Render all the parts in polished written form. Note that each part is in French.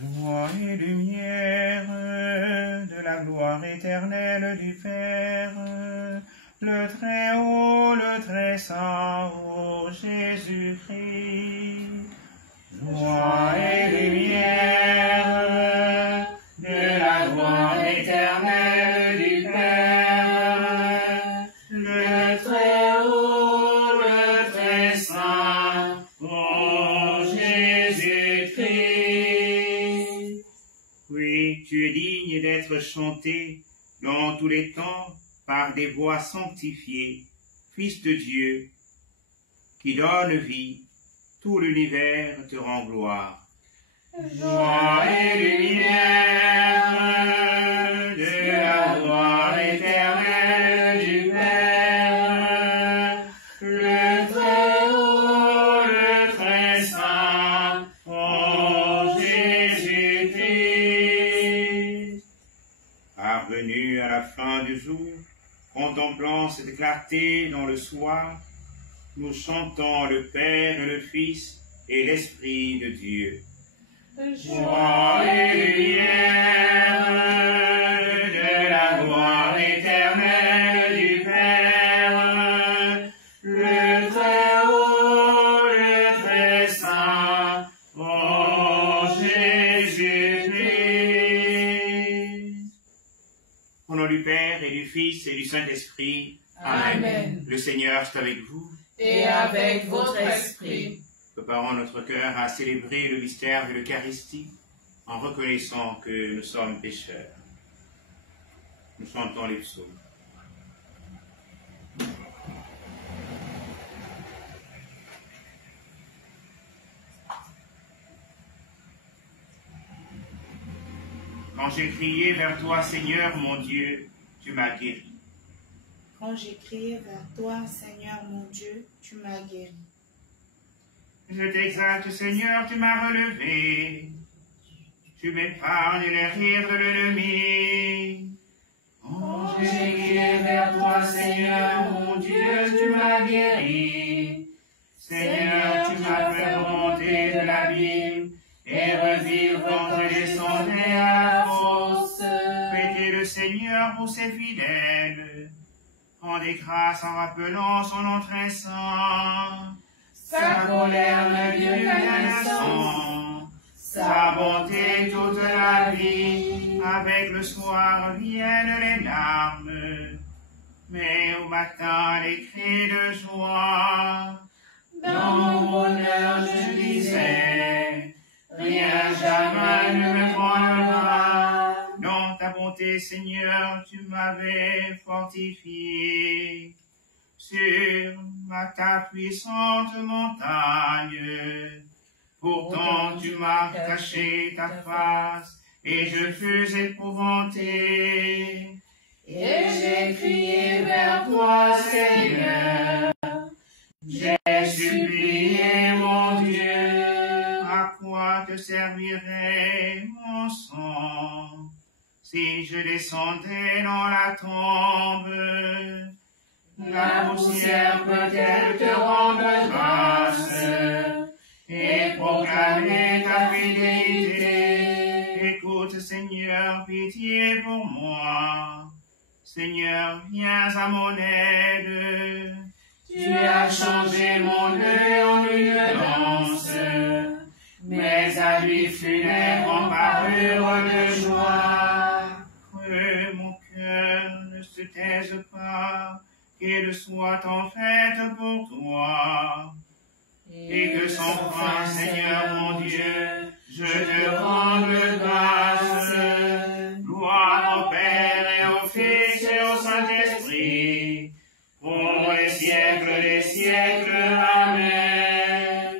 Joie et lumière de la gloire éternelle du Père, le Très-Haut, le Très-Saint, ô Jésus-Christ. Joie et lumière de la gloire éternelle du Père, le Très-Haut, le Très-Saint, ô Jésus-Christ. Oui, tu es digne d'être chanté dans tous les temps par des voix sanctifiées, Fils de Dieu, qui donne vie, tout l'univers te rend gloire. Joie et lumière de la gloire éternelle du Père, le Très-Haut, le Très-Saint, ô Jésus-Christ. Parvenu à la fin du jour, contemplant cette clarté dans le soir, nous chantons le Père, le Fils et l'Esprit de Dieu. Joie et lumière de la gloire éternelle du Père, le Très-Haut, le Très-Saint, ô Jésus-Christ. Au nom du Père et du Fils et du Saint-Esprit. Amen. Le Seigneur est avec vous. Et avec votre esprit. Préparons notre cœur à célébrer le mystère de l'Eucharistie en reconnaissant que nous sommes pécheurs. Nous chantons les psaumes. Quand j'ai crié vers toi, Seigneur mon Dieu, tu m'as guéri. Quand j'ai crié vers toi, Seigneur mon Dieu, tu m'as guéri. Je t'exalte, Seigneur, tu m'as relevé. Tu m'épargnes les rires de l'ennemi. Quand j'ai crié vers toi, Seigneur mon Dieu, tu m'as guéri. Seigneur, tu m'as fait remonter de l'abîme et revivre quand je descendais à la fosse. Fêtez le Seigneur pour ses fidèles. Rendez grâce en rappelant son nom très saint. Sa colère ne dure qu'un instant, sa bonté toute la vie. Avec le soir viennent les larmes, mais au matin les cris de joie. Dans mon bonheur je disais, rien jamais ne me prendra. Dans ta bonté, Seigneur, tu m'avais fortifié. Sur ta puissante montagne, pourtant tu m'as caché ta face, et je fus épouvanté. Et j'ai crié vers toi, Seigneur, j'ai supplié mon Dieu. À quoi te servirait mon sang, si je descendais dans la tombe? La poussière peut-elle te rendre grâce et proclamer ta fidélité? Écoute, Seigneur, pitié pour moi. Seigneur, viens à mon aide. Tu as changé mon deuil en une danse. Mes habits funèbres en parure de joie. Que mon cœur ne se taise pas, qu'il soit en fête pour toi, et que sans fin, Seigneur mon Dieu, je te rende grâce. Gloire au Père et au Fils et au Saint-Esprit, pour les siècles des siècles. Amen.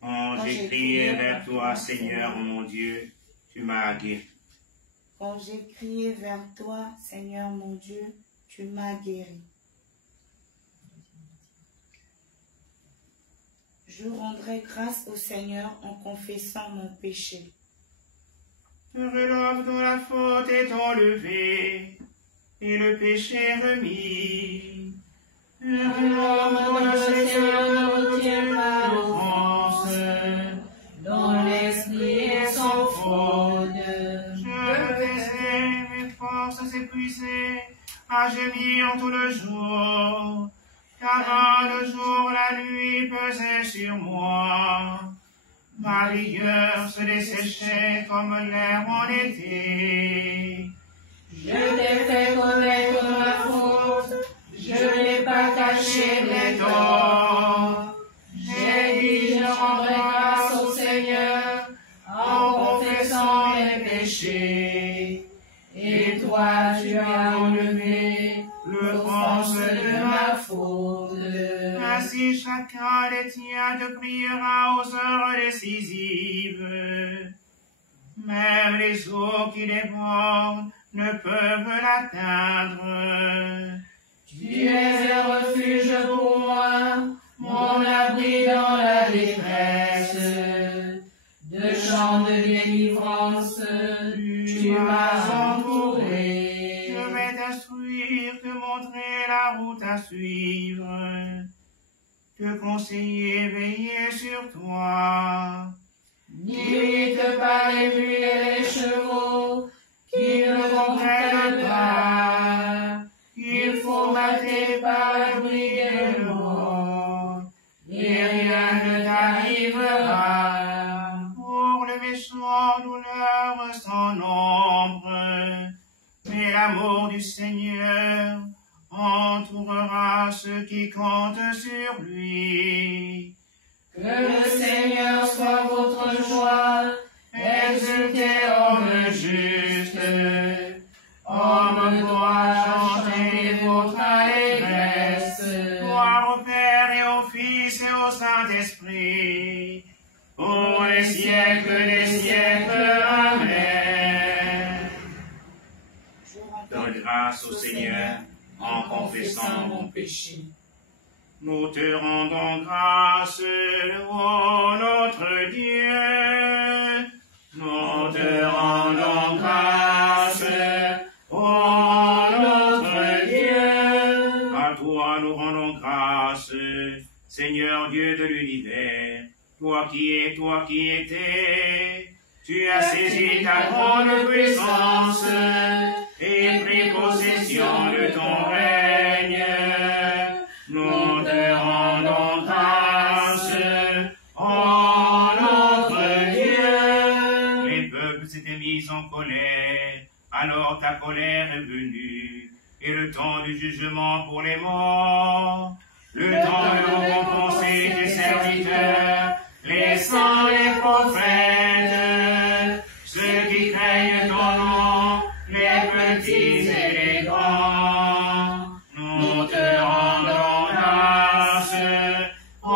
Quand j'ai crié vers toi, Seigneur mon Dieu, tu m'as guéri. Quand j'ai crié vers toi, Seigneur mon Dieu, tu m'as guéri. Je rendrai grâce au Seigneur en confessant mon péché. Heureux l'homme dont la faute est enlevée et le péché remis. Heureux l'homme dont le Seigneur ne retient pas l'offense, dont l'esprit est sans gémir tout le jour, car le jour la nuit pesait sur moi. Ma rigueur se desséchait comme l'herbe en été. Je t'ai fait connaître ma faute, je n'ai pas caché mes torts. J'ai dit, je rendrai grâce au Seigneur en confessant mes péchés. Et toi, tu as enlevé l'offense de ma faute. Ainsi chacun des tiens te priera aux heures décisives. Même les eaux qui débordent ne peuvent l'atteindre. Tu es un refuge pour moi, mon abri dans la détresse. De chants de délivrance, tu m'as entouré. Je vais t'instruire, te montrer la route à suivre, te conseiller, veiller sur toi. N'imite pas les mules et les chevaux, qui ne comprennent pas. Ils font mater par le bruit de l'eau, et rien ne t'arrivera. Pour le méchant, douleur sans nombre, mais l'amour du Seigneur entourera ceux qui comptent sur lui. Que le Seigneur soit votre joie, exultez homme juste. Homme droit, chantez votre allégresse. Gloire au Père et au Fils et au Saint-Esprit, pour les siècles des siècles. Amen. Donne grâce au Seigneur en confessant mon péché. Nous te rendons grâce, ô notre Dieu. Nous te rendons grâce, ô notre Dieu. À toi nous rendons grâce, Seigneur Dieu de l'univers. Toi qui étais, tu as saisi ta grande puissance et pris possession de ton règne. Nous te rendons grâce, ô notre Dieu. Les peuples s'étaient mis en colère, alors ta colère est venue, et le temps du jugement pour les morts, le temps de récompenser tes serviteurs, les saints, les prophètes, ceux qui craignent ton nom, les petits et les grands. Nous te rendons grâce, ô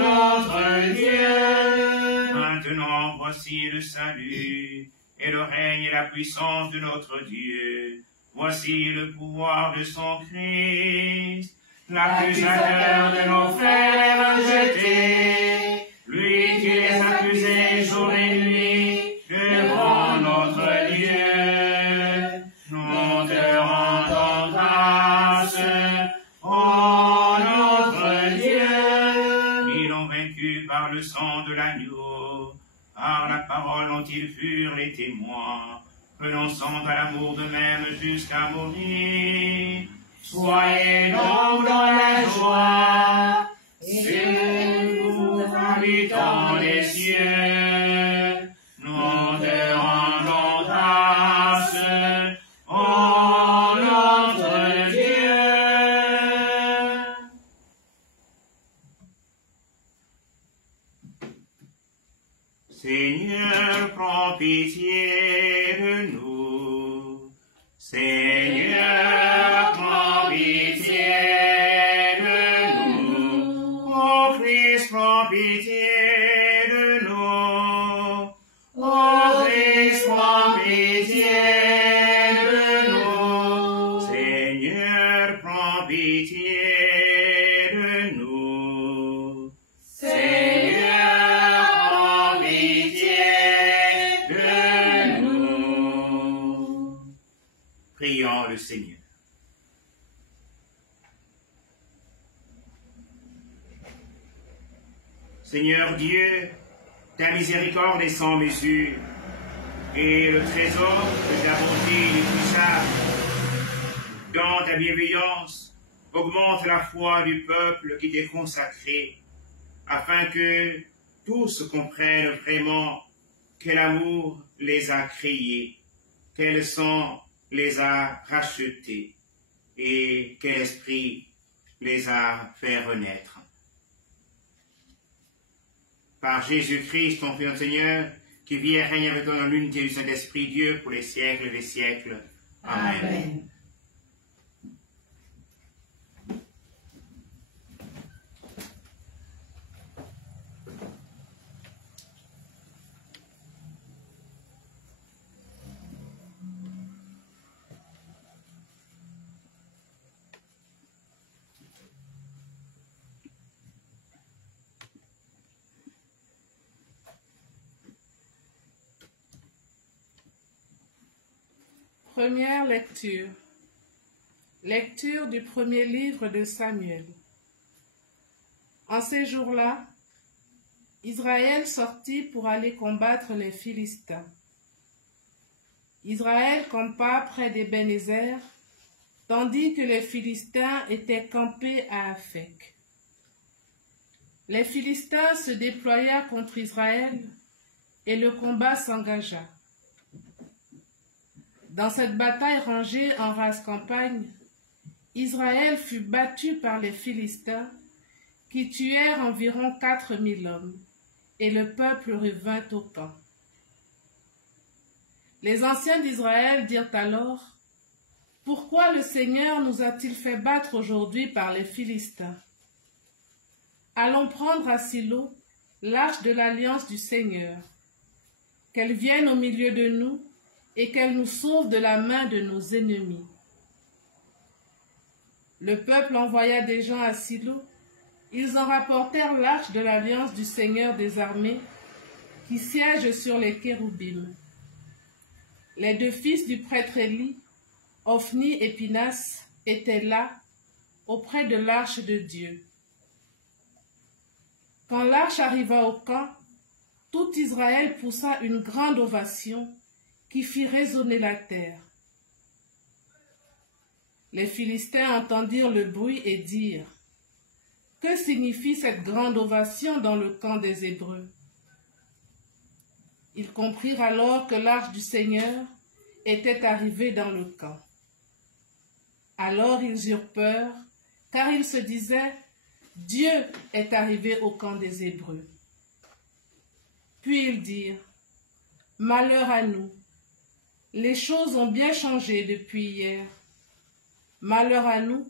notre Dieu. Maintenant, voici le salut, et le règne et la puissance de notre Dieu. Voici le pouvoir de son Christ. L'accusateur de nos frères est rejeté, lui qui les accusait jour et nuit devant notre Dieu. Nous te rendons grâce, ô notre Dieu. Ils l'ont vaincu par le sang de l'agneau, par la parole dont ils furent les témoins, renonçant à l'amour d'eux-mêmes jusqu'à mourir. Soyez donc dans la joie, et vous habitants des cieux. Nous te rendons grâce, ô notre Dieu. Seigneur, prends pitié de nous. Seigneur, prends pitié de nous. Ô Christ, prends pitié de nous. Ô Christ, prends pitié de nous. Seigneur, prends pitié de nous. Seigneur, prends pitié de nous. Prions le Seigneur. Seigneur Dieu, ta miséricorde est sans mesure, et le trésor de ta bonté inépuisable. dans ta bienveillance, augmente la foi du peuple qui t'est consacré, afin que tous comprennent vraiment que l'amour les a créés, que le sang les a rachetés et que l'Esprit les a fait renaître. Par Jésus-Christ, ton Fils, notre Seigneur, qui vit et règne avec toi dans l'unité du Saint-Esprit, Dieu, pour les siècles des siècles. Amen. Amen. Première lecture. Lecture du premier livre de Samuel. En ces jours-là, Israël sortit pour aller combattre les Philistins. Israël campa près d'Ébenézer, tandis que les Philistins étaient campés à Aphek. Les Philistins se déployèrent contre Israël et le combat s'engagea. Dans cette bataille rangée en rase campagne, Israël fut battu par les Philistins qui tuèrent environ 4000 hommes, et le peuple revint au camp. Les anciens d'Israël dirent alors: « Pourquoi le Seigneur nous a-t-il fait battre aujourd'hui par les Philistins? Allons prendre à Silo l'arche de l'alliance du Seigneur, qu'elle vienne au milieu de nous, et qu'elle nous sauve de la main de nos ennemis. » Le peuple envoya des gens à Silo. Ils en rapportèrent l'arche de l'alliance du Seigneur des armées, qui siège sur les kéroubim. Les deux fils du prêtre Élie, Ophni et Pinas, étaient là, auprès de l'arche de Dieu. Quand l'arche arriva au camp, tout Israël poussa une grande ovation, qui fit résonner la terre. Les Philistins entendirent le bruit et dirent: « Que signifie cette grande ovation dans le camp des Hébreux? » Ils comprirent alors que l'arche du Seigneur était arrivée dans le camp. Alors ils eurent peur, car ils se disaient: « Dieu est arrivé au camp des Hébreux. » Puis ils dirent: « Malheur à nous! Les choses ont bien changé depuis hier. Malheur à nous,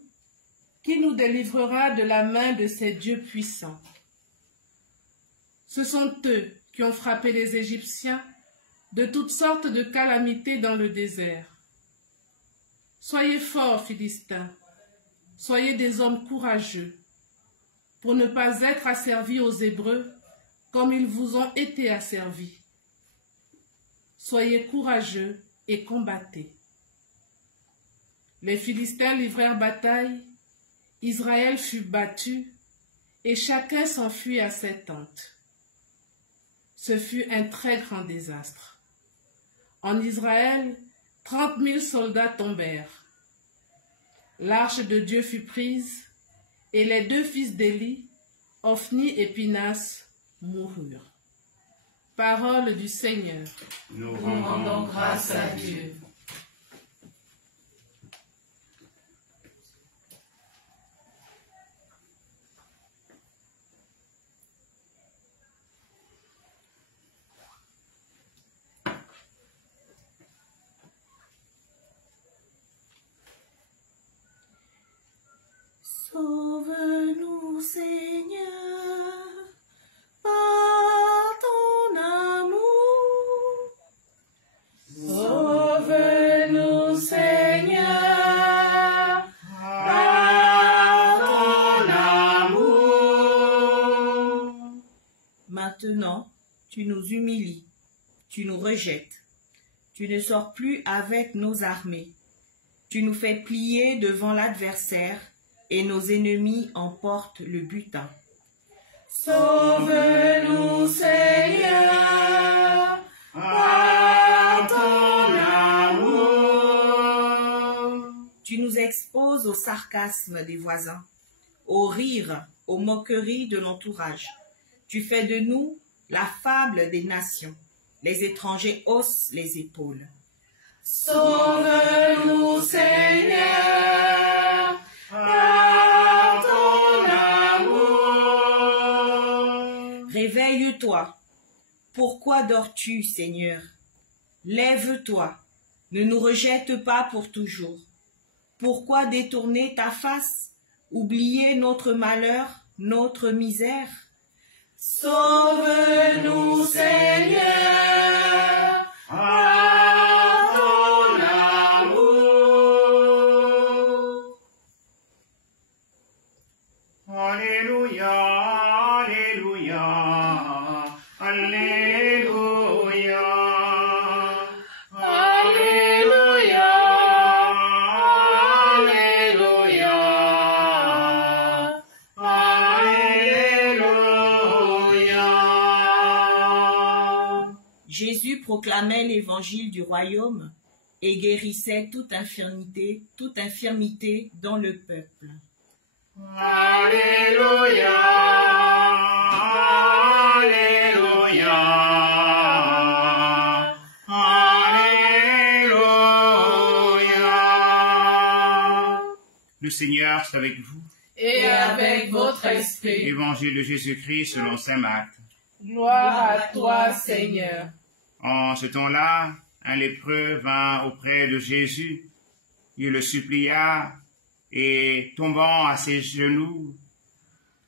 qui nous délivrera de la main de ces dieux puissants? Ce sont eux qui ont frappé les Égyptiens de toutes sortes de calamités dans le désert. Soyez forts, Philistins, soyez des hommes courageux, pour ne pas être asservis aux Hébreux comme ils vous ont été asservis. Soyez courageux et combattez. » Les Philistins livrèrent bataille, Israël fut battu, et chacun s'enfuit à ses tentes. Ce fut un très grand désastre. En Israël, 30 000 soldats tombèrent. L'arche de Dieu fut prise, et les deux fils d'Élie, Ophni et Pinas, moururent. Parole du Seigneur. Nous Rendons grâce à Dieu. Sauve-nous, Seigneur, par ton amour. Sauve-nous, Seigneur, par ton amour. Maintenant, tu nous humilies, tu nous rejettes. Tu ne sors plus avec nos armées. Tu nous fais plier devant l'adversaire, et nos ennemis emportent le butin. Sauve-nous, Seigneur, par ton amour. Tu nous au sarcasme des voisins, au rire, aux moqueries de l'entourage. Tu fais de nous la fable des nations. Les étrangers haussent les épaules. Sauve-nous, Seigneur, par ton amour. Réveille-toi. Pourquoi dors-tu, Seigneur? Lève-toi. Ne nous rejette pas pour toujours. Pourquoi détourner ta face? Oublier notre malheur, notre misère? Sauve-nous, Seigneur, par ton amour. Alléluia, Alléluia, Alléluia. Alléluia, Alléluia, Alléluia. Jésus proclamait l'évangile du royaume et guérissait toute infirmité dans le peuple. Alléluia, Alléluia, Alléluia. Le Seigneur est avec vous. Et avec votre esprit. Évangile de Jésus-Christ selon saint Marc. Gloire à toi, Seigneur. En ce temps-là, un lépreux vint auprès de Jésus. Il le supplia et, tombant à ses genoux,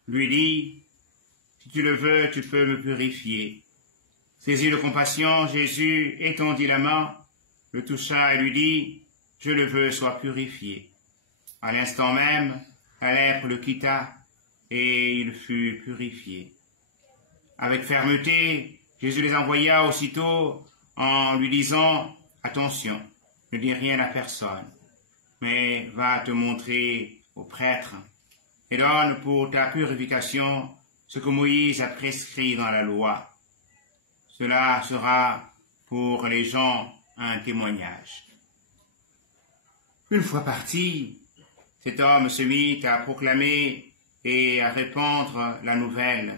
lui dit, « Si tu le veux, tu peux me purifier. » Saisi de compassion, Jésus étendit la main, le toucha et lui dit, « Je le veux, sois purifié. » À l'instant même, la lèpre le quitta et il fut purifié. Avec fermeté, Jésus les envoya aussitôt en lui disant, « Attention, ne dis rien à personne, mais va te montrer au prêtre et donne pour ta purification ce que Moïse a prescrit dans la loi. Cela sera pour les gens un témoignage. » Une fois parti, cet homme se mit à proclamer et à répandre la nouvelle,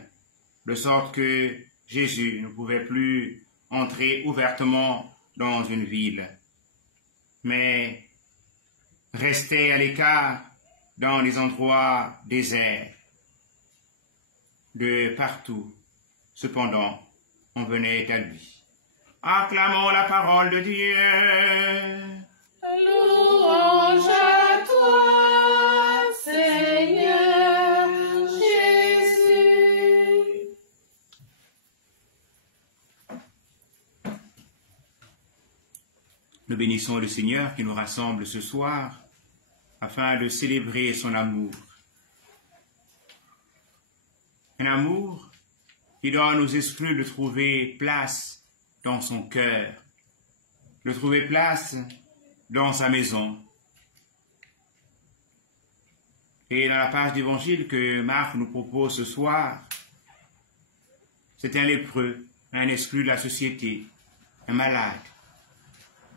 de sorte que Jésus ne pouvait plus entrer ouvertement dans une ville, mais restait à l'écart dans les endroits déserts. De partout, cependant, on venait à lui. Acclamons la parole de Dieu. Louange à toi, Seigneur Jésus. Nous bénissons le Seigneur qui nous rassemble ce soir afin de célébrer son amour. Un amour qui donne aux exclus de trouver place dans son cœur, de trouver place dans sa maison. Et dans la page d'évangile que Marc nous propose ce soir, c'est un lépreux, un exclu de la société, un malade,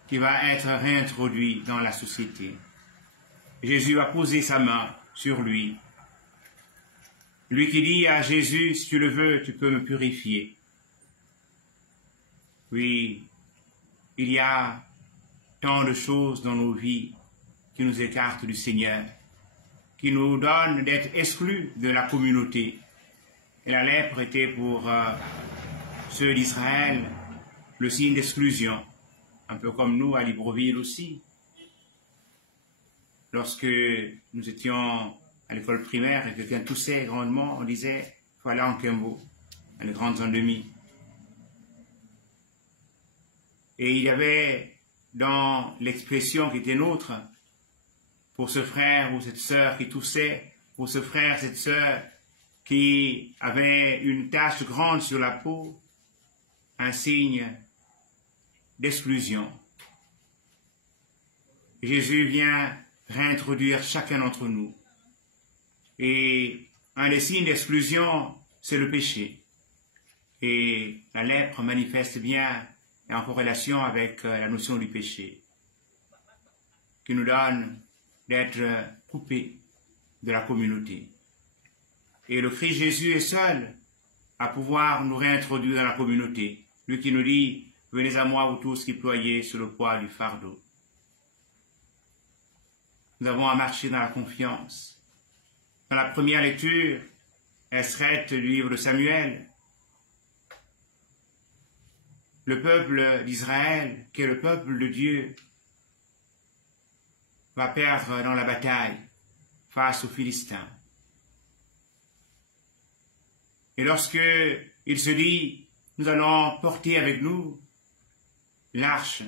qui va être réintroduit dans la société. Jésus va poser sa main sur lui. Lui qui dit à Jésus, si tu le veux, tu peux me purifier. Oui, il y a tant de choses dans nos vies qui nous écartent du Seigneur, qui nous donnent d'être exclus de la communauté. Et la lèpre était pour ceux d'Israël le signe d'exclusion, un peu comme nous à Libreville aussi. Lorsque nous étions à l'école primaire et que quelqu'un toussait grandement, on disait « il faut aller en Kembo », dans les grandes endemies. Et il y avait dans l'expression qui était nôtre, pour ce frère ou cette sœur qui toussait, pour ce frère, cette sœur qui avait une tache grande sur la peau, un signe d'exclusion. Jésus vient réintroduire chacun d'entre nous. Et un des signes d'exclusion, c'est le péché. Et la lèpre manifeste bien en corrélation avec la notion du péché, qui nous donne d'être coupés de la communauté. Et le Christ Jésus est seul à pouvoir nous réintroduire dans la communauté. Lui qui nous dit, venez à moi, vous tous qui ployez sous le poids du fardeau. Nous avons à marcher dans la confiance. Dans la première lecture, elle serait du livre de Samuel. Le peuple d'Israël, qui est le peuple de Dieu, va perdre dans la bataille face aux Philistins. Et lorsque il se dit, nous allons porter avec nous l'arche,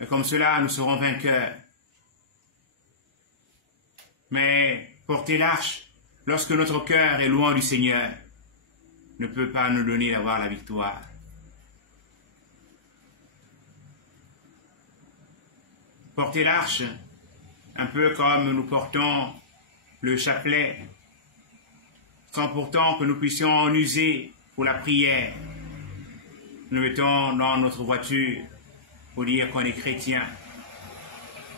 et comme cela nous serons vainqueurs. Mais porter l'arche, lorsque notre cœur est loin du Seigneur, ne peut pas nous donner d'avoir la victoire. Porter l'arche, un peu comme nous portons le chapelet, sans pourtant que nous puissions en user pour la prière. Nous mettons dans notre voiture pour dire qu'on est chrétien.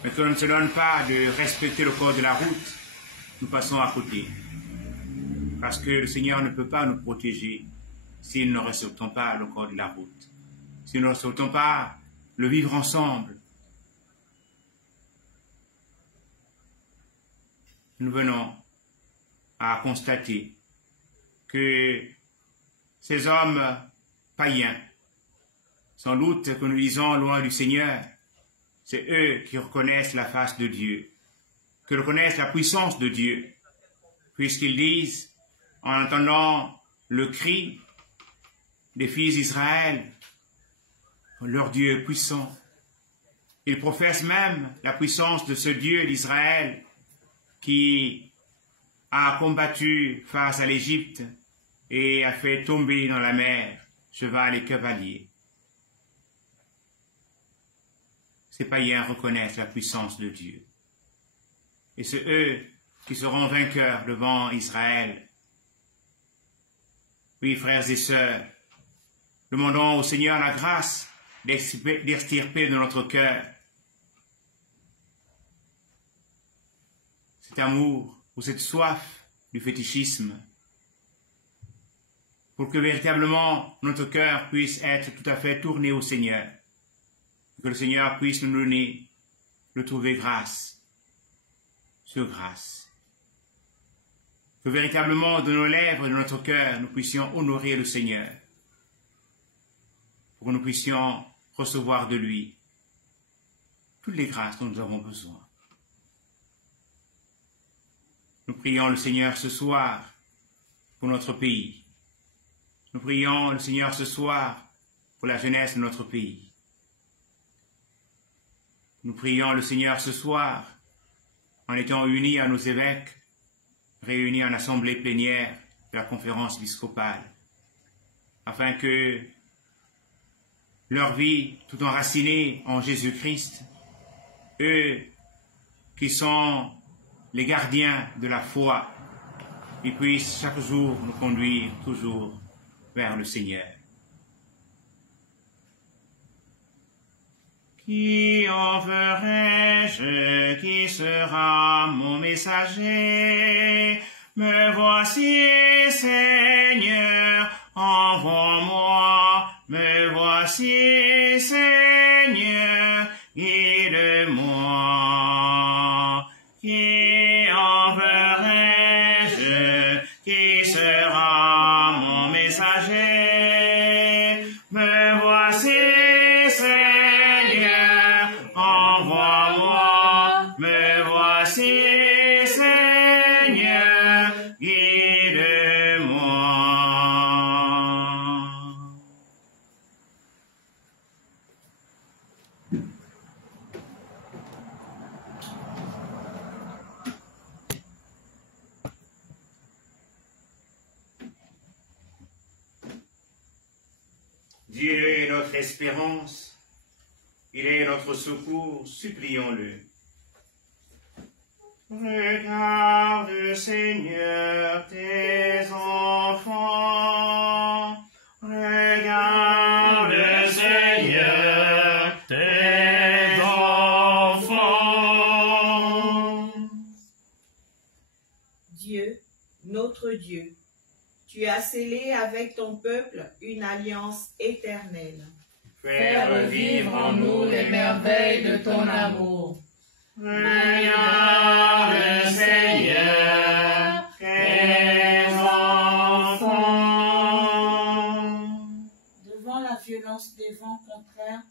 Mais qu'on ne se donne pas de respecter le code de la route, nous passons à côté. Parce que le Seigneur ne peut pas nous protéger si nous ne respectons pas le code de la route. Si nous ne respectons pas le vivre ensemble. Nous venons à constater que ces hommes païens, sans doute que nous lisons loin du Seigneur, c'est eux qui reconnaissent la face de Dieu, qui reconnaissent la puissance de Dieu, puisqu'ils disent, en entendant le cri des fils d'Israël, leur Dieu est puissant. Ils professent même la puissance de ce Dieu d'Israël qui a combattu face à l'Égypte et a fait tomber dans la mer cheval et cavalier. Ces païens reconnaissent la puissance de Dieu. Et c'est eux qui seront vainqueurs devant Israël. Oui, frères et sœurs, demandons au Seigneur la grâce d'extirper de notre cœur cet amour ou cette soif du fétichisme, pour que véritablement notre cœur puisse être tout à fait tourné au Seigneur, que le Seigneur puisse nous donner de trouver grâce sur grâce, que véritablement de nos lèvres et de notre cœur nous puissions honorer le Seigneur, pour que nous puissions recevoir de lui toutes les grâces dont nous avons besoin. Nous prions le Seigneur ce soir pour notre pays. Nous prions le Seigneur ce soir pour la jeunesse de notre pays. Nous prions le Seigneur ce soir en étant unis à nos évêques, réunis en assemblée plénière de la conférence épiscopale, afin que leur vie, tout enracinée en Jésus-Christ, eux qui sont les gardiens de la foi, ils puissent chaque jour nous conduire toujours vers le Seigneur. Qui enverrai-je, qui sera mon messager? Me voici, Seigneur, envoie-moi. Me voici, Seigneur, guide-moi. Qui enverrai-je, qui sera mon messager? Me voici, Seigneur, envoie-moi. Me voici, Seigneur, guide-moi. Dieu est notre espérance, il est notre secours, supplions-le. Regarde, Seigneur, tes enfants. Regarde, Seigneur, tes enfants. Tu as scellé avec ton peuple une alliance éternelle. Fais revivre en nous les merveilles de ton amour. Regarde, Seigneur, tes enfants. Devant la violence des vents contraires,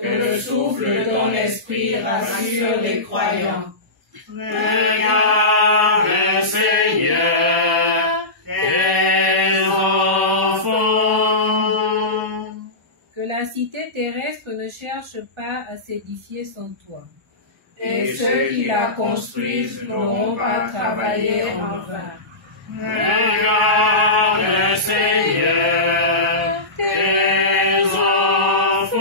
Que le souffle de ton esprit rassure les croyants. Regarde, Seigneur, tes enfants. Que la cité terrestre ne cherche pas à s'édifier sans toi. Et ceux qui la construisent n'auront pas travaillé en vain. Regarde, Seigneur, tes enfants.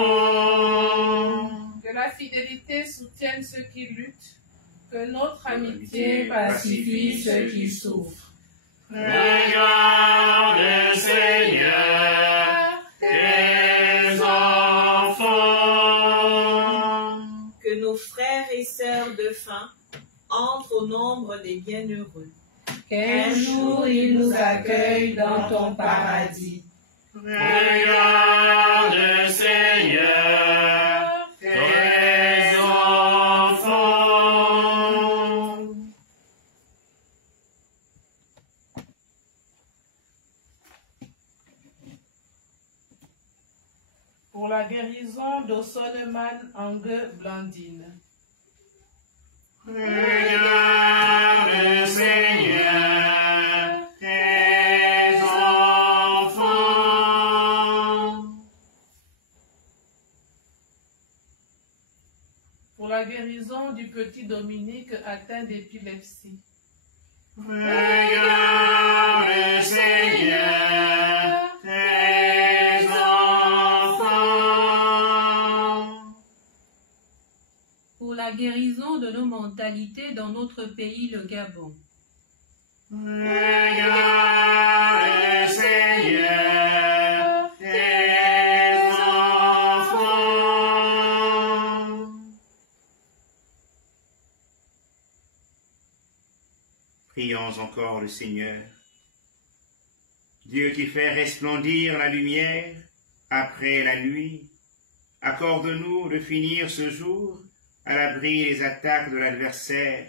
Que la fidélité soutienne ceux qui luttent, que notre Amitié pacifie ceux qui souffrent. Regarde, Seigneur, tes enfants. que nos frères et sœurs de faim entrent au nombre des bienheureux. Qu'un jour il nous accueille dans ton paradis. Regarde, Seigneur, tes enfants. pour la guérison d'Ossoneman Angue Blandine. Regarde, Seigneur, tes enfants. Pour la guérison du petit Dominique atteint d'épilepsie. Regarde, Seigneur, tes enfants. Pour la guérison de nos mentalités dans notre pays, le Gabon. Regarde, Seigneur, tes enfants. Prions encore le Seigneur. Dieu qui fait resplendir la lumière après la nuit, accorde-nous de finir ce jour à l'abri des attaques de l'adversaire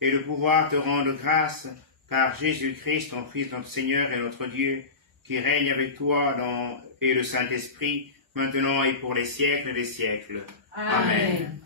et de pouvoir te rendre grâce par Jésus-Christ, ton Fils, notre Seigneur et notre Dieu, qui règne avec toi et le Saint-Esprit, maintenant et pour les siècles des siècles. Amen.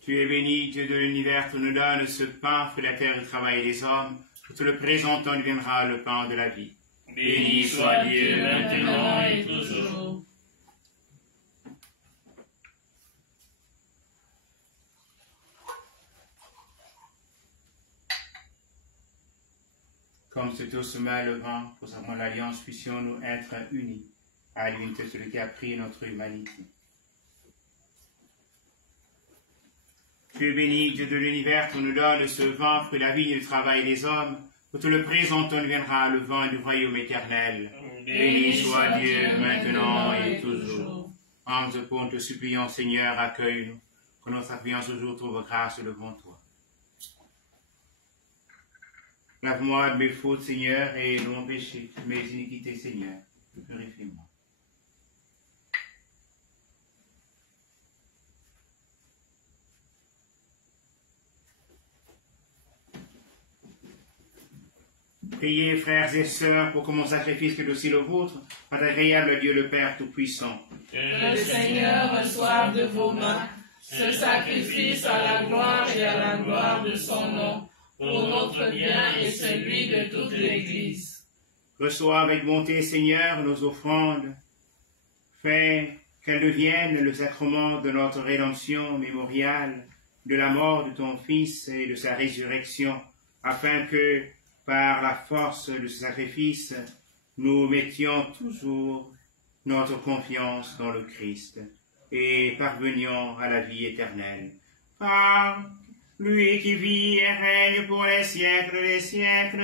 Tu es béni, Dieu de l'univers, tu nous donnes ce pain, fruit de la terre, du travail des hommes. Pour te le présentant, il viendra le pain de la vie. Béni soit Dieu maintenant et toujours. Comme c'est au sommet le vent, pour savons l'alliance, puissions-nous être unis à l'unité de celui qui a pris notre humanité. Tu es béni, Dieu de l'univers, tu nous donnes ce vent, fruit de la vie et du travail des hommes. Pour te le présentons, viendra le vent du royaume éternel. Béni soit Dieu, maintenant et toujours. En ce point, te supplions, Seigneur, accueille-nous, que notre affluence au jour trouve grâce devant toi. Lave-moi de mes fautes, Seigneur, et de mon péché, de mes iniquités, Seigneur. Purifie-moi. Priez, frères et sœurs, pour que mon sacrifice, que aussi le vôtre, soit agréable à Dieu le Père Tout-Puissant. Que le Seigneur reçoive de vos mains ce sacrifice à la gloire et à la gloire de son nom, pour notre bien et celui de toute l'Église. Reçois avec bonté, Seigneur, nos offrandes. Fais qu'elle devienne le sacrement de notre rédemption mémoriale, de la mort de ton Fils et de sa résurrection, afin que, par la force de ce sacrifice, nous mettions toujours notre confiance dans le Christ et parvenions à la vie éternelle. Par lui qui vit et règne pour les siècles des siècles.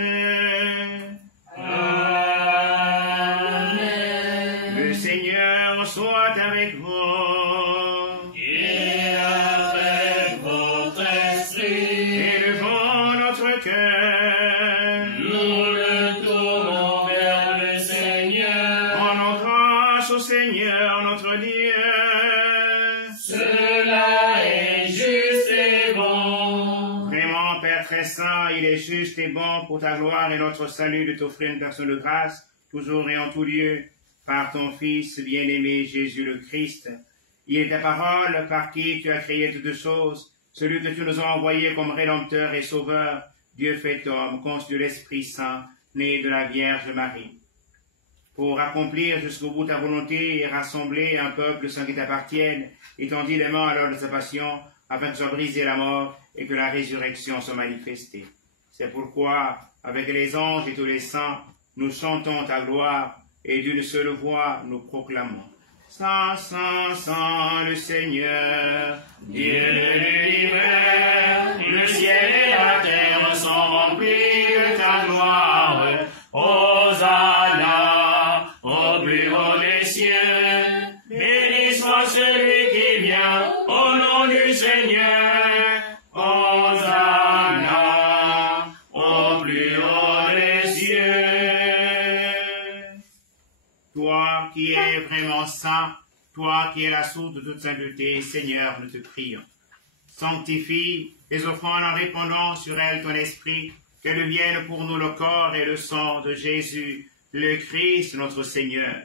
Amen. Le Seigneur soit avec vous. Et avec votre esprit. Élevons notre cœur. Nous le tournons vers le Seigneur. Rendons grâce au Seigneur notre Dieu. Cela est juste et bon. Vraiment, Père très saint, il est juste et bon pour ta gloire et notre salut de t'offrir une personne de grâce, toujours et en tout lieu, par ton Fils bien-aimé Jésus le Christ. Il est ta parole par qui tu as créé toutes choses, celui que tu nous as envoyé comme Rédempteur et Sauveur, Dieu fait homme, conçu de l'Esprit Saint, né de la Vierge Marie. Pour accomplir jusqu'au bout ta volonté et rassembler un peuple saint qui t'appartienne, étendis les mains à l'heure de sa passion, afin que soit brisée la mort et que la résurrection soit manifestée. C'est pourquoi, avec les anges et tous les saints, nous chantons ta gloire, et d'une seule voix nous proclamons. Saint, Saint, Saint, le Seigneur, Dieu de l'univers, le ciel et la terre sont remplis de ta gloire. Hosanna, au plus haut des cieux, béni soit celui qui vient au nom du Seigneur. Hosanna, au plus haut des cieux. Toi qui es vraiment saint, toi qui es la source de toute sainteté, Seigneur, nous te prions. Sanctifie les offrandes en répandant sur elles ton esprit, qu'elles deviennent pour nous le corps et le sang de Jésus, le Christ, notre Seigneur.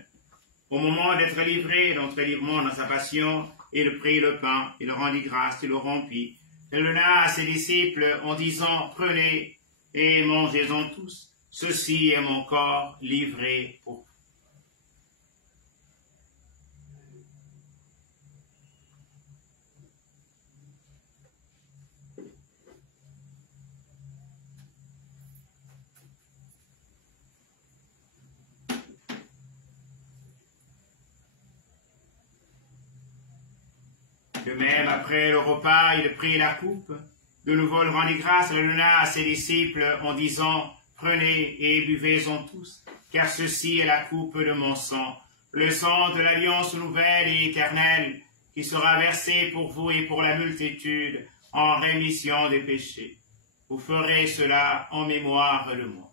Au moment d'être livré d'entrelivrement dans sa passion, il prit le pain, il rendit grâce, il le rompit. Il le donna à ses disciples en disant, prenez et mangez-en tous. Ceci est mon corps livré pour vous. De même, après le repas, il prit la coupe. De nouveau, il rendit grâce, le donna à ses disciples en disant, prenez et buvez-en tous, car ceci est la coupe de mon sang, le sang de l'alliance nouvelle et éternelle, qui sera versé pour vous et pour la multitude en rémission des péchés. Vous ferez cela en mémoire de moi.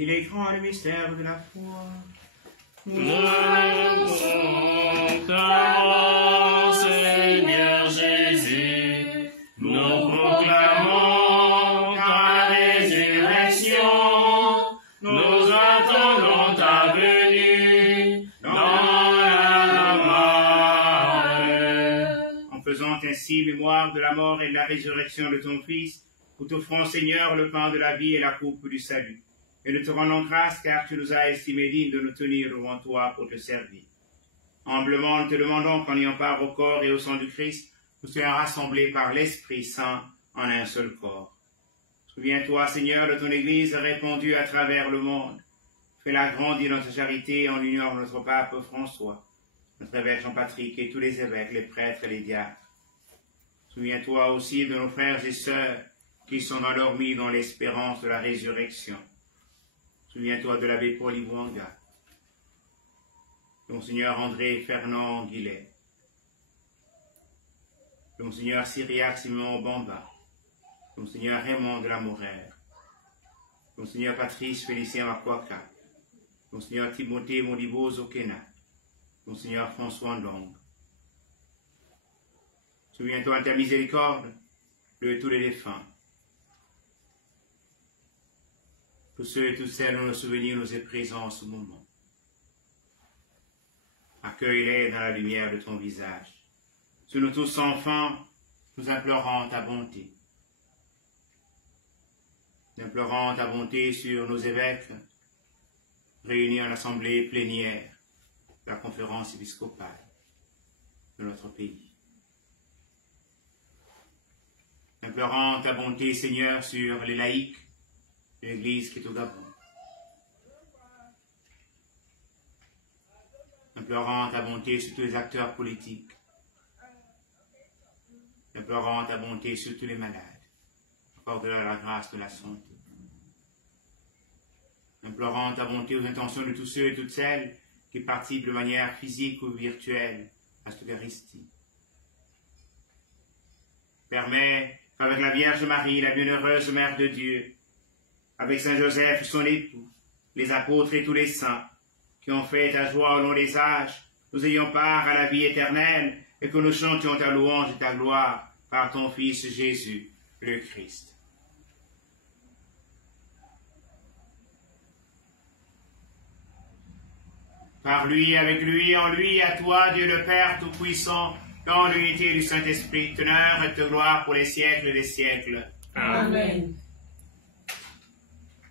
Il est grand le mystère de la foi. Nous annonçons ta mort, Seigneur Jésus. Nous proclamons ta résurrection. Nous attendons ta venue dans la mort. En faisant ainsi mémoire de la mort et de la résurrection de ton Fils, nous t'offrons, Seigneur, le pain de la vie et la coupe du salut. Et nous te rendons grâce car tu nous as estimés dignes de nous tenir devant toi pour te servir. Humblement, nous te demandons qu'en ayant part au corps et au sang du Christ, nous soyons rassemblés par l'Esprit Saint en un seul corps. Souviens-toi, Seigneur, de ton Église répandue à travers le monde. Fais-la grandir dans ta charité en l'union de notre pape François, notre évêque Jean-Patrick et tous les évêques, les prêtres et les diacres. Souviens-toi aussi de nos frères et sœurs qui sont endormis dans l'espérance de la résurrection. Souviens-toi de l'abbé Paul Iwanga, de Monseigneur André Fernand Guillet, de Monseigneur Cyriaque Simon Bamba, de Monseigneur Raymond de la Mouraire, de Monseigneur Patrice Félicien Makwaka, de Monseigneur Timothée Modibo Zokena, de Monseigneur François Ndong, Souviens-toi de ta miséricorde de tous les défunts. Tous ceux et toutes celles dont le souvenir nous est présent en ce moment. Accueille-les dans la lumière de ton visage. Sur nous tous enfants, nous implorons ta bonté. Nous implorons ta bonté sur nos évêques, réunis en assemblée plénière de la conférence épiscopale de notre pays. Nous implorons ta bonté, Seigneur, sur les laïcs de l'Église qui est au Gabon. Nous implorons ta bonté sur tous les acteurs politiques. Nous implorons ta bonté sur tous les malades. Accorde-leur la grâce de la santé. Nous implorons ta bonté aux intentions de tous ceux et toutes celles qui participent de manière physique ou virtuelle à cette Eucharistie. Permets qu'avec la Vierge Marie, la bienheureuse Mère de Dieu, avec Saint Joseph, son époux, les apôtres et tous les saints, qui ont fait ta joie au long des âges, nous ayons part à la vie éternelle et que nous chantions ta louange et ta gloire par ton Fils Jésus, le Christ. Par lui, avec lui, en lui, à toi, Dieu le Père Tout-Puissant, dans l'unité du Saint-Esprit, teneur et de gloire pour les siècles des siècles. Amen.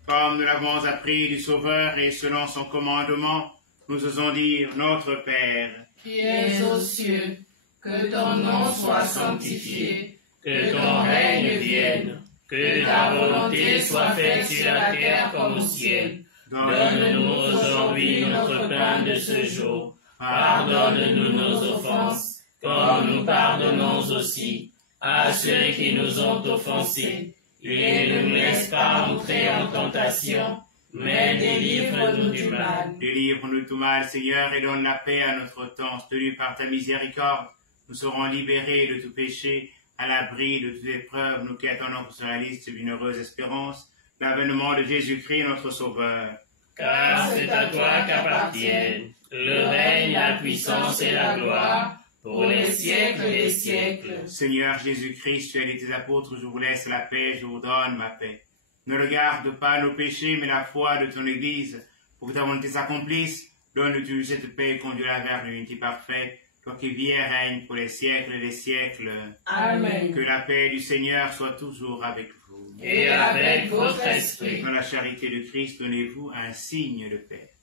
Comme nous l'avons appris du Sauveur et selon son commandement, nous osons dire Notre Père, Qui es aux cieux, que ton nom soit sanctifié, que ton règne vienne, que ta volonté soit faite sur la terre comme au ciel. Donne-nous aujourd'hui notre pain de ce jour. Pardonne-nous nos offenses, comme nous pardonnons aussi à ceux qui nous ont offensés. Et ne nous laisse pas entrer en tentation, mais délivre-nous du mal. Délivre-nous de tout mal, Seigneur, et donne la paix à notre temps. Tenu par ta miséricorde, nous serons libérés de tout péché, à l'abri de toute épreuve, nous qui attendons pour sur la liste d'une heureuse espérance, l'avènement de Jésus-Christ, notre Sauveur. Car c'est à toi qu'appartiennent le règne, la puissance et la gloire, pour les siècles des siècles. Seigneur Jésus-Christ, tu as dit tes apôtres, je vous laisse la paix, je vous donne ma paix. Ne regarde pas nos péchés, mais la foi de ton Église. Pour que ta volonté s'accomplisse, donne-tu cette paix et conduis-la vers l'unité parfaite, toi qui vis et règnes pour les siècles des siècles. Amen. Que la paix du Seigneur soit toujours avec vous. Et avec votre esprit. Dans la charité de Christ, donnez-vous un signe de paix.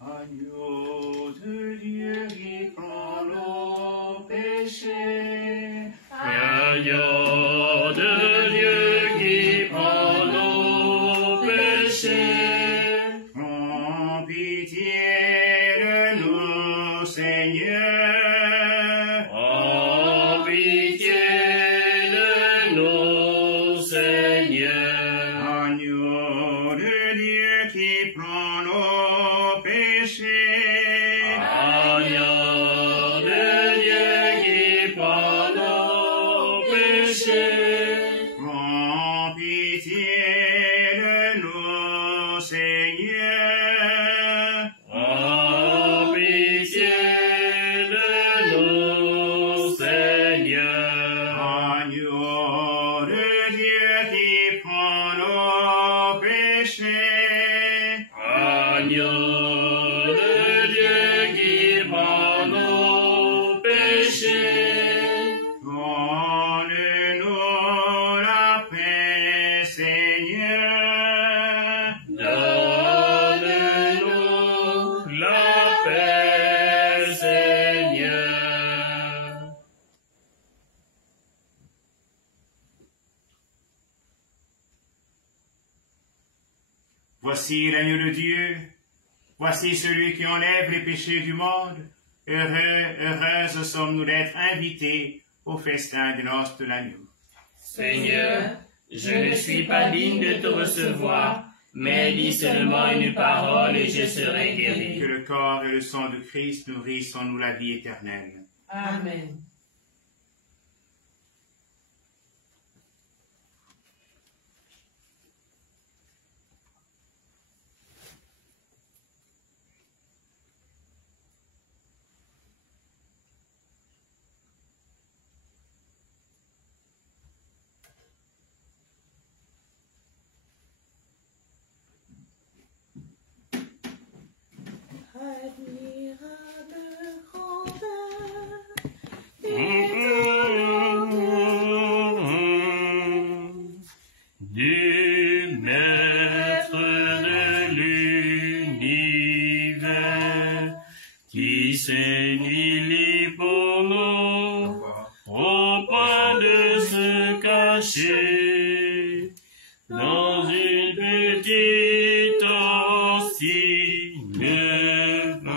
Agneau de Dieu qui prend nos péchés. Agneau de Dieu qui prend nos péchés. Prends pitié de nous, Seigneur. Prends pitié de nous, Seigneur. Agneau de Dieu qui prend nos péchés. Agneau de Dieu qui prend nos péchés. Prends pitié de nous, Seigneur. Prends pitié de nous, Seigneur. Agneau de Dieu qui prend nos péchés. Agneau de Dieu qui prend nos péchés. Donne-nous la paix, Seigneur. Donne-nous la paix, Seigneur. Voici l'agneau de Dieu. Voici celui qui enlève les péchés du monde. Heureux, heureuses sommes-nous d'être invités au festin des noces de l'agneau. Seigneur, je ne suis pas digne de te recevoir, mais dis seulement une parole et je serai guéri. Que le corps et le sang de Christ nourrissent en nous la vie éternelle. Amen. Du Maître de l'univers, qui s'est mis pour nous, au point de se cacher dans une petite aussi levain.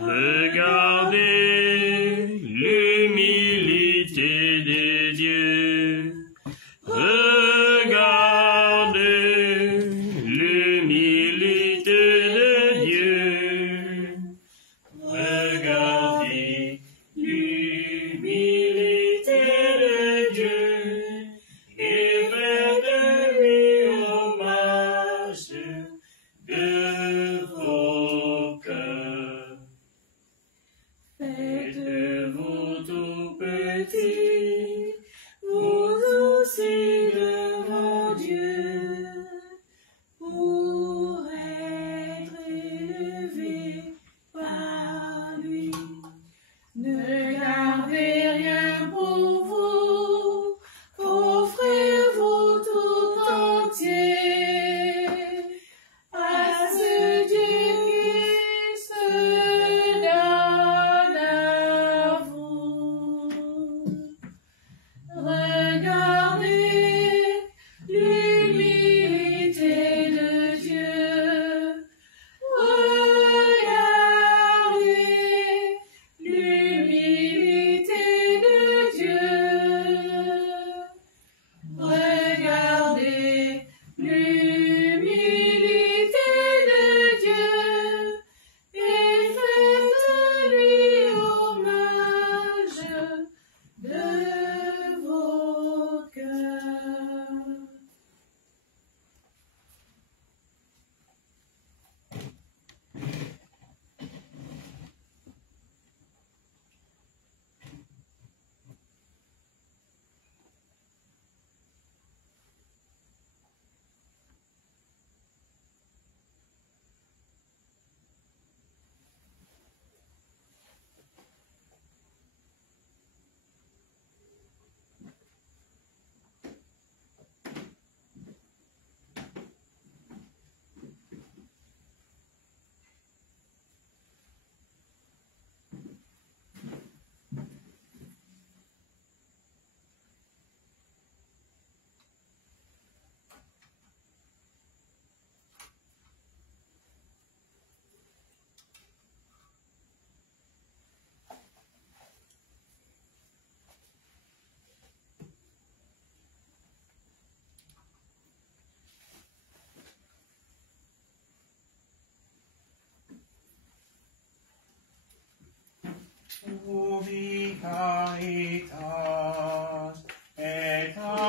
Regardez l'humilité de Dieu. Regardez l'humilité de Dieu. Regardez l'humilité de Dieu et faites-lui hommage de vos cœurs. Faites-vous tout petit, vous aussi devant Dieu, pour être élevé par lui. Ne gardez rien pour vous, offrez-vous tout entier à ce Dieu qui se donne à vous. Regardez l'humilité de Dieu. Regardez l'humilité de Dieu. Regardez l'humilité de Dieu et faites-lui hommage de vos cœurs. Ubi caritas et amor,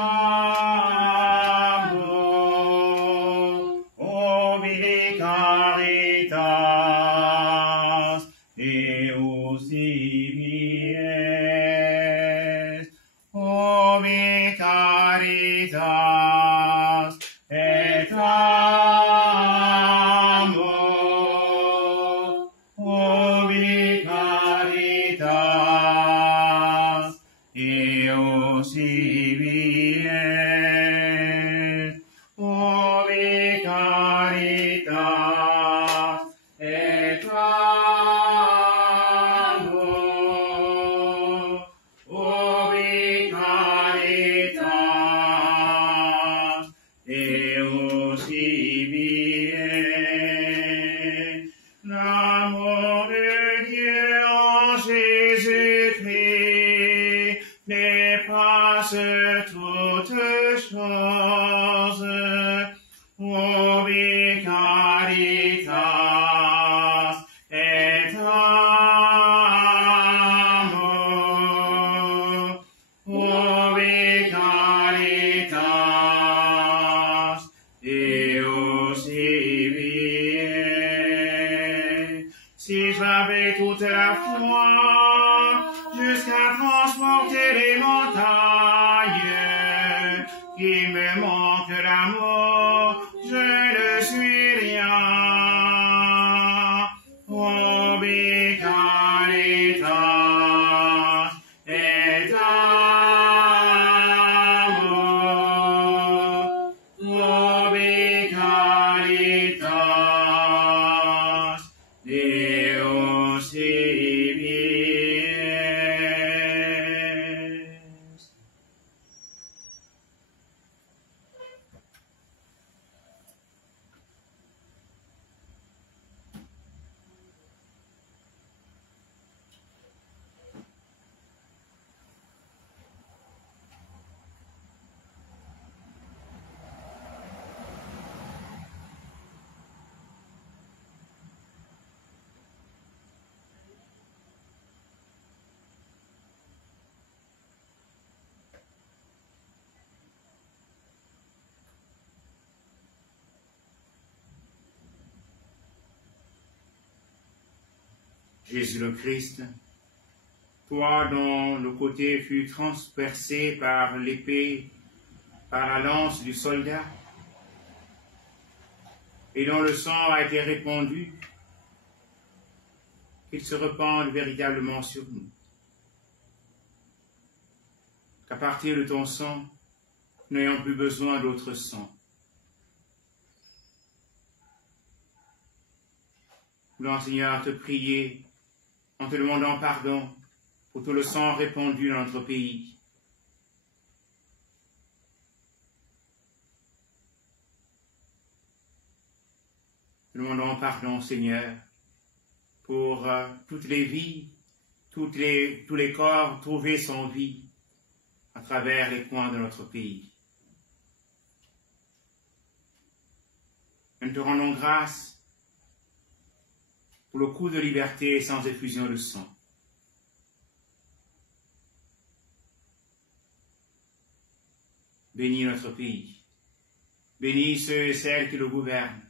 ubi caritas Deus mies, ubi caritas et amor, ubi caritas Deus mies, ubi caritas et amor, ubi caritas Deus mies. L'amour de Dieu en Jésus-Christ dépasse toutes choses. toute la foi, jusqu'à transporter les montagnes. Il me manque l'amour, je ne suis rien. Oh, Bécanitas, et amour. Oh, Bécanitas, Deus civis. Jésus le Christ, toi dont le côté fut transpercé par l'épée, par la lance du soldat, et dont le sang a été répandu, qu'il se répande véritablement sur nous. Qu'à partir de ton sang, nous n'ayons plus besoin d'autre sang. Nous voulons, Seigneur, te prier en te demandant pardon pour tout le sang répandu dans notre pays. Nous demandons pardon, Seigneur, pour toutes les vies, tous les corps trouvés sans vie à travers les coins de notre pays. Nous te rendons grâce pour le coup de liberté sans effusion de sang. Bénis notre pays. Bénis ceux et celles qui le gouvernent.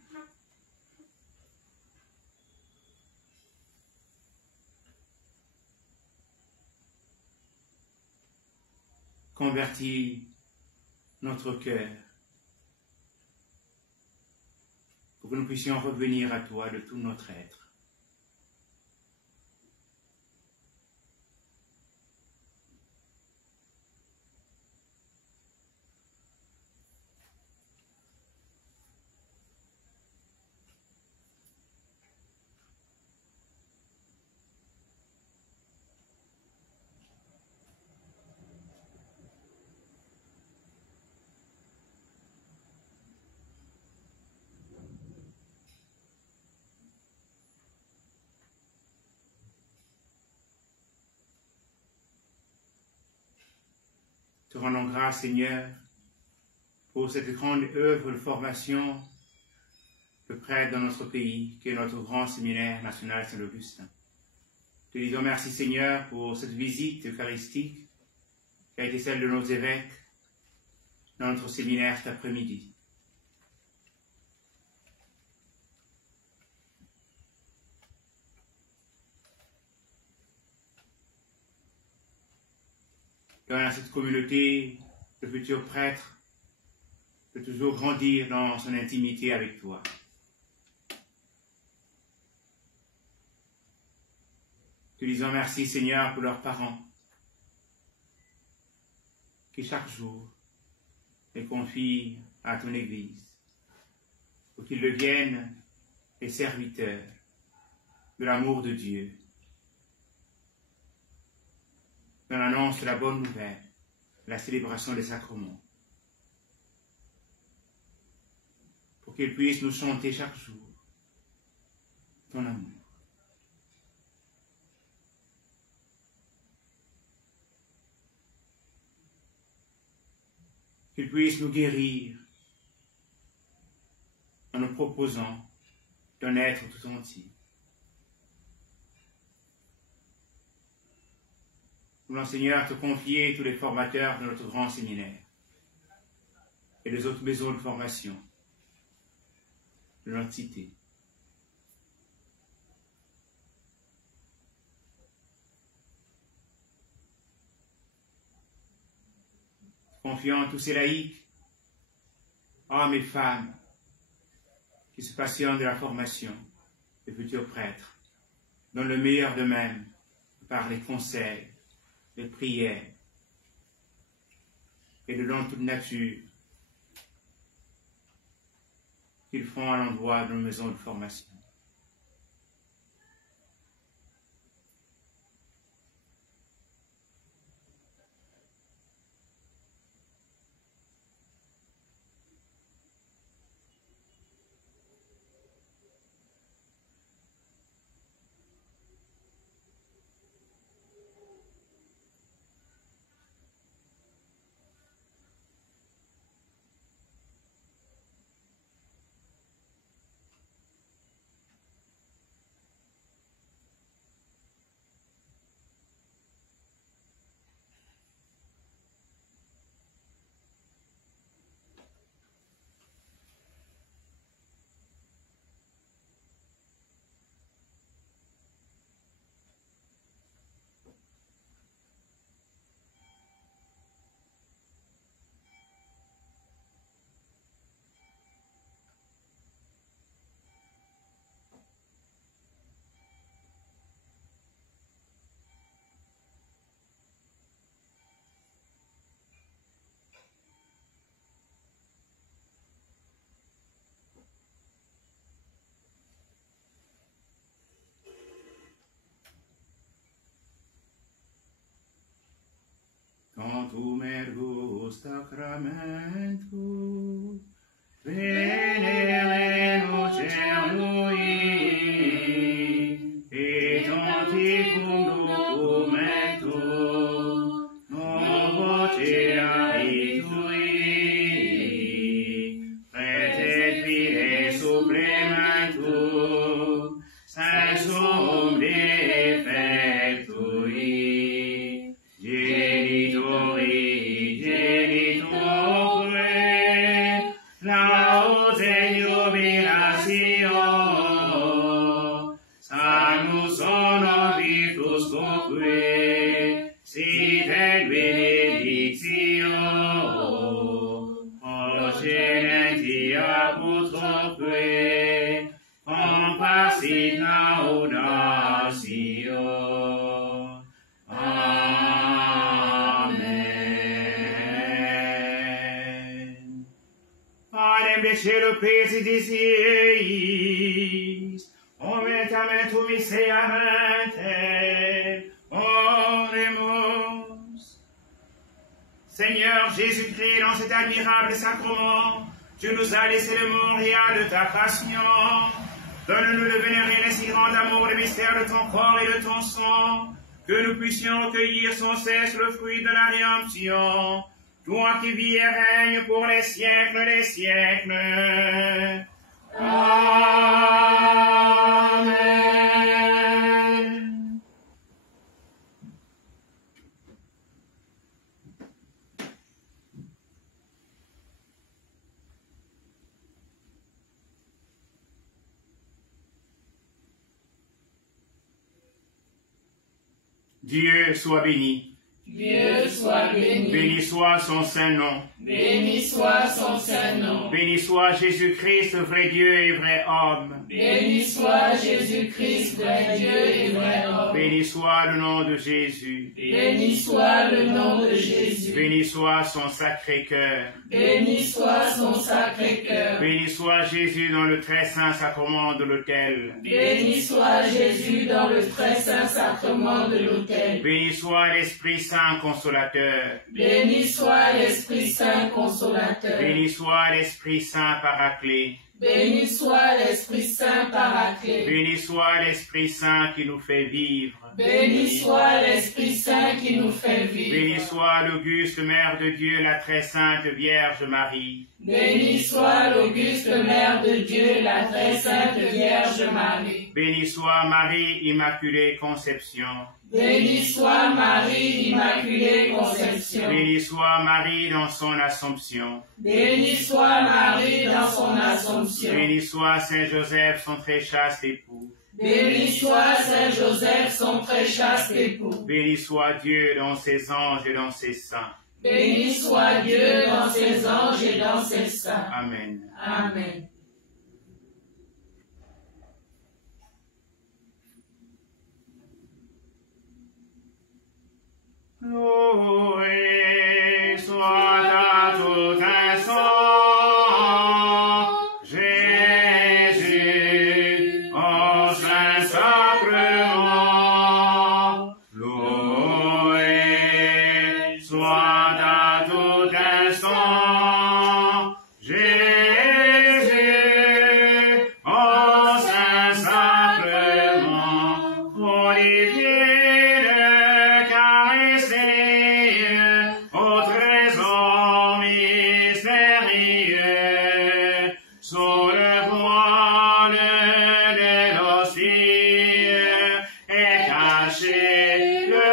Convertis notre cœur pour que nous puissions revenir à toi de tout notre être. Te rendons grâce, Seigneur, pour cette grande œuvre de formation de prêtres dans notre pays, qui est notre grand séminaire national Saint-Augustin. Te disons merci, Seigneur, pour cette visite eucharistique qui a été celle de nos évêques dans notre séminaire cet après-midi. Donne à cette communauté de futurs prêtres de toujours grandir dans son intimité avec toi. Te disons merci, Seigneur, pour leurs parents, qui chaque jour les confient à ton Église, pour qu'ils deviennent les serviteurs de l'amour de Dieu, dans l'annonce de la bonne nouvelle, la célébration des sacrements, pour qu'ils puissent nous chanter chaque jour ton amour. Qu'ils puissent nous guérir en nous proposant d'un être tout entier. Nous voulons, Seigneur, te confier tous les formateurs de notre grand séminaire et des autres maisons de formation de notre cité. confiant tous ces laïcs, hommes et femmes, qui se passionnent de la formation des futurs prêtres, donnent le meilleur d'eux-mêmes par les conseils, les prières et de dons de toute nature qu'ils font à l'endroit de nos maisons de formation. Tantum ergo sacramentum venere nocerui et anticum documentum non voceae tui pretet fide supplementum sensum defectui Cielo presidis eis, momentamentum miseramente, oremus. Seigneur Jésus-Christ, dans cet admirable sacrement, tu nous as laissé le memorial de ta passion. Donne-nous de vénérer les si grands amours, le mystère de ton corps et de ton sang, que nous puissions recueillir sans cesse le fruit de la rédemption. Toi qui vis et règnes pour les siècles des siècles. Amen. Dieu soit béni. Dieu soit béni. Béni soit son saint nom. Béni soit son saint nom. Béni soit Jésus-Christ, vrai Dieu et vrai homme. Béni soit Jésus-Christ, vrai Dieu et vrai homme. Béni soit le nom de Jésus. Béni soit le nom de Jésus. Béni soit son sacré cœur. Béni soit son sacré cœur. Béni soit Jésus dans le très saint sacrement de l'autel. Béni soit Jésus dans le très saint sacrement de l'autel. Béni soit l'Esprit Saint consolateur. Béni soit l'Esprit Saint consolateur. Béni soit l'Esprit Saint paraclet. Béni soit l'Esprit Saint paraclet. Béni soit l'Esprit Saint qui nous fait vivre. Béni soit l'Esprit Saint qui nous fait vivre. Béni soit l'auguste Mère de Dieu, la très sainte Vierge Marie. Béni soit l'auguste Mère de Dieu, la très sainte Vierge Marie. Béni soit Marie Immaculée Conception. Béni soit Marie Immaculée Conception. Béni soit Marie dans son Assomption. Béni soit Marie dans son Assomption. Béni soit Saint Joseph, son très chaste époux. Béni soit Saint Joseph, son très chaste époux. Béni soit Dieu dans ses anges et dans ses saints. Béni soit Dieu dans ses anges et dans ses saints. Amen. Amen. Loué soit à tout instant, Jésus, au Saint-Sacrement. Loué soit à tout instant, Jésus, au Saint-Sacrement. Olivier de caressé, au trésor mystérieux, sous le voile de l'hostie est caché le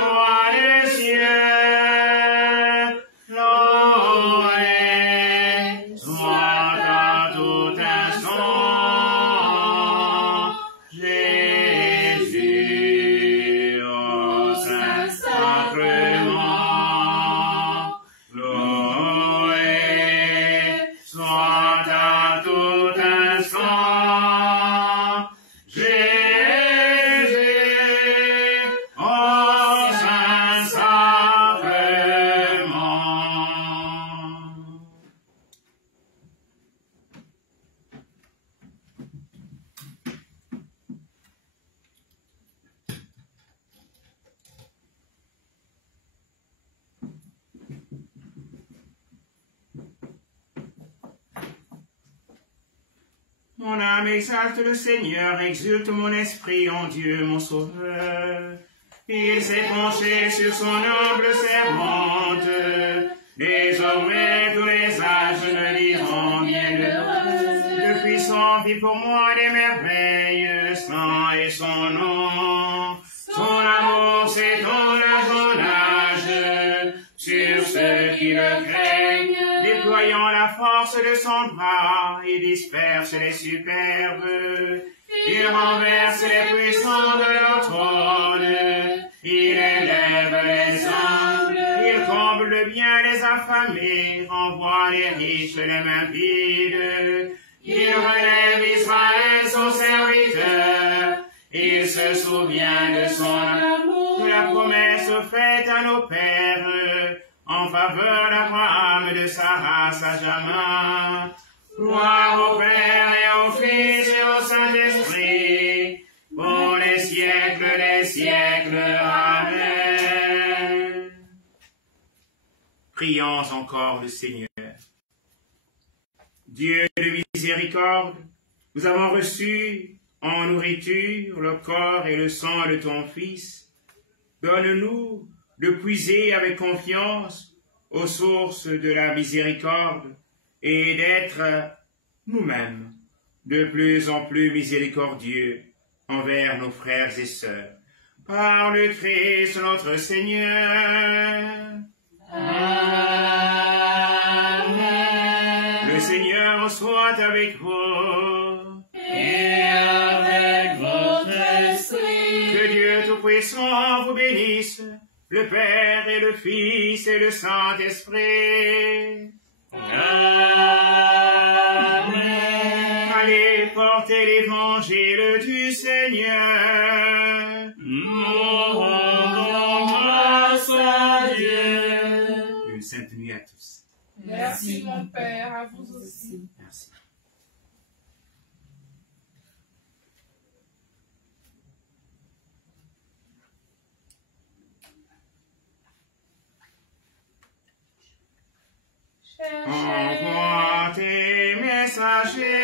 roi des cieux. Loué soit à tout instant, Jésus au Saint-Sacrement. Loué soit à tout instant, Jésus au Saint-Sacrement. Mon âme exalte le Seigneur, exulte mon esprit en Dieu mon Sauveur. Il s'est penché sur son humble servante. Désormais tous les âges me diront bienheureuse. Le puissant vit pour moi des merveilles, saint est son nom. Son amour s'étend à son âge sur ceux qui le craignent. Déployant la force de son bras, il disperse les superbes. Il renverse les puissants de leur trône. Il élève les humbles. Il comble le bien les affamés. Renvoie les riches les mains vides. Il relève Israël son serviteur. Il se souvient de son amour. La promesse faite à nos pères en faveur d'Abraham, de Sarah, à jamais. Gloire au Père et au Fils et au Saint-Esprit, pour les siècles des siècles. Amen. Prions encore le Seigneur. Dieu de miséricorde, nous avons reçu en nourriture le corps et le sang de ton Fils. Donne-nous de puiser avec confiance aux sources de la miséricorde et d'être nous-mêmes de plus en plus miséricordieux envers nos frères et sœurs. Par le Christ notre Seigneur. Amen. Le Seigneur soit avec vous. Et avec votre esprit. Que Dieu Tout-Puissant vous bénisse, le Père et le Fils et le Saint-Esprit. Amen. Allez porter l'évangile du Seigneur. Rendons grâce à Dieu. Une sainte nuit à tous. Merci mon Père, à vous aussi. Merci. Envoie tes messagers